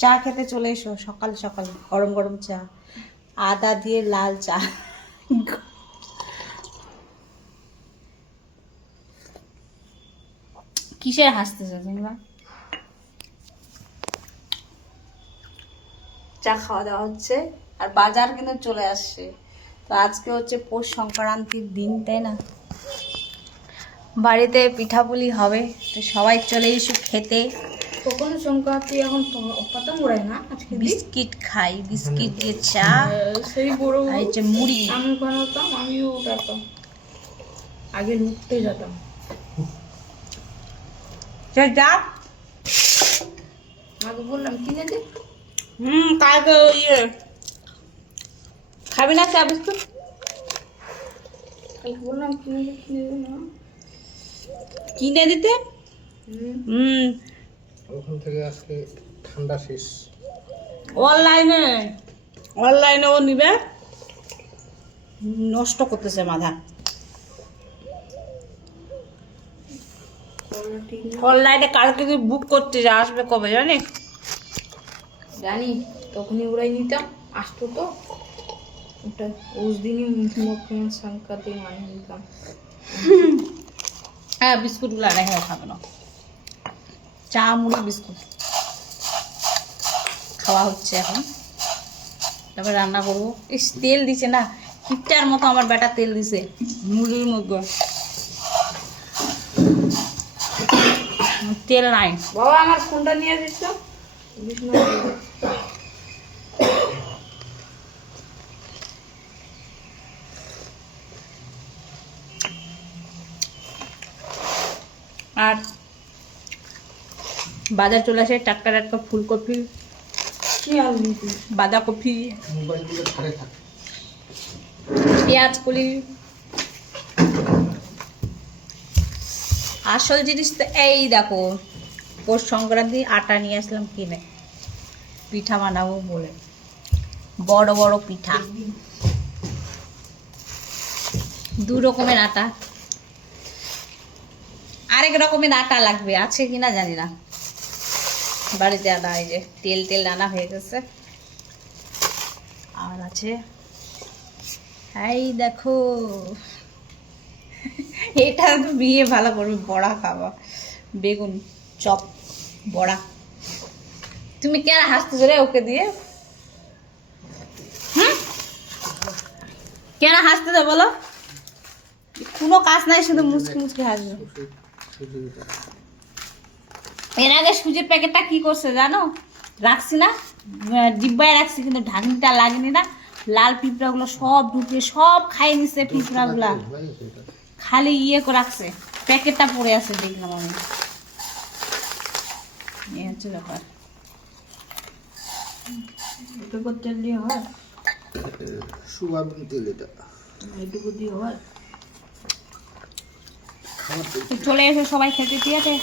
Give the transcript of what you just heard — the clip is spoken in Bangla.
চা খেতে চলে এসো সকাল সকাল গরম গরম চা। আদা দিয়ে লাল চা। কিসের হাসতেছো তোমরা? চা খাওয়া দাওয়া হচ্ছে আর বাজার কিন্তু চলে আসছে। তো আজকে হচ্ছে পৌষ সংক্রান্তির দিন তাই না? বাড়িতে পিঠাপুলি হবে তো সবাই চলে এসো খেতে। কখনো সংক্রান্তি এখন উড়ায় না আজকে বিস্কিট খাই বিস্কিট দিয়ে চা। সেই বড় এই যে মুড়ি। আমি বানাতাম আমিও উঠাতাম আগে লুটতে যেতাম। যা। আগে বললাম কিনে দে। হুম কালকে ইয়ে খাবি না চা বিস্কুট? বললাম কিনে দে কিনে দে না। কিনে দিতে? হুম। হুম। ওখান থেকে আজকে ঠান্ডা শেষ। অনলাইনে? অনলাইনে ও নিবে। নষ্ট করতেছে মাথা। অনলাইনে কালকে যদি বুক করতে যা আসবে কবে জানিস জানি তখনই উড়াই নিতাম আসতো তো। ওটা ওই দিনই মুখ্যমন্ত্রী সংক্রান্তি মানে নিতাম। হ্যাঁ বিস্কুটগুলো রেখে খাবে না। চা মুড়ি বিস্কুট। খাওয়া হচ্ছে এখন। তারপরে রান্না করব। ইস তেল দিছে না। কিপটার মতো আমার বেটা তেল দিছে। মুড়ির মধ্যে। তেল নাই। বাবা আমার ফোনটা নিয়ে বিষ্ণু আর বাজার চলে আসে টাটকা টাটকা ফুলকপি বাঁধাকপি পেঁয়াজ কলি আসল জিনিস তো এই দেখো পৌষ সংক্রান্তি আটা নিয়ে আসলাম কিনে। পিঠা বানাবো বলে। বড় বড় পিঠা। দু রকমের আটা। আরেক রকমের আটা লাগবে আছে কিনা জানি না। বাড়িতে আনা, এই যে তেল তেল আনা হয়ে গেছে। আর আছে, এই দেখো, এটা বিয়ে ভালো করবে, বড়া খাওয়া বেগুন চপ, বড়া। তুমি কেন হাসতেছো রে ওকে দিয়ে? হুম? কেন হাসতে বলো? কোনো কাজ নাই, শুধু মুচকি মুচকি হাসবে। এর আগে সুজির প্যাকেটটা কি করছে জানো? রাখছি না ডিব্বায় রাখছি কিন্তু ঢাকনিটা লাগেনি না। লাল পিঁপড়াগুলো সব ঢুকে সব খাই নিচ্ছে পিঁপড়াগুলা। খালি ইয়ে করে রাখছে প্যাকেটটা পড়ে আছে দেখলাম আমি। এই হচ্ছে ব্যাপার। তেল দিয়ে হয়? সোয়াবিন তেল এটা। দিয়ে হয়? চলে এসে সবাই খেতে ঠিক আছে?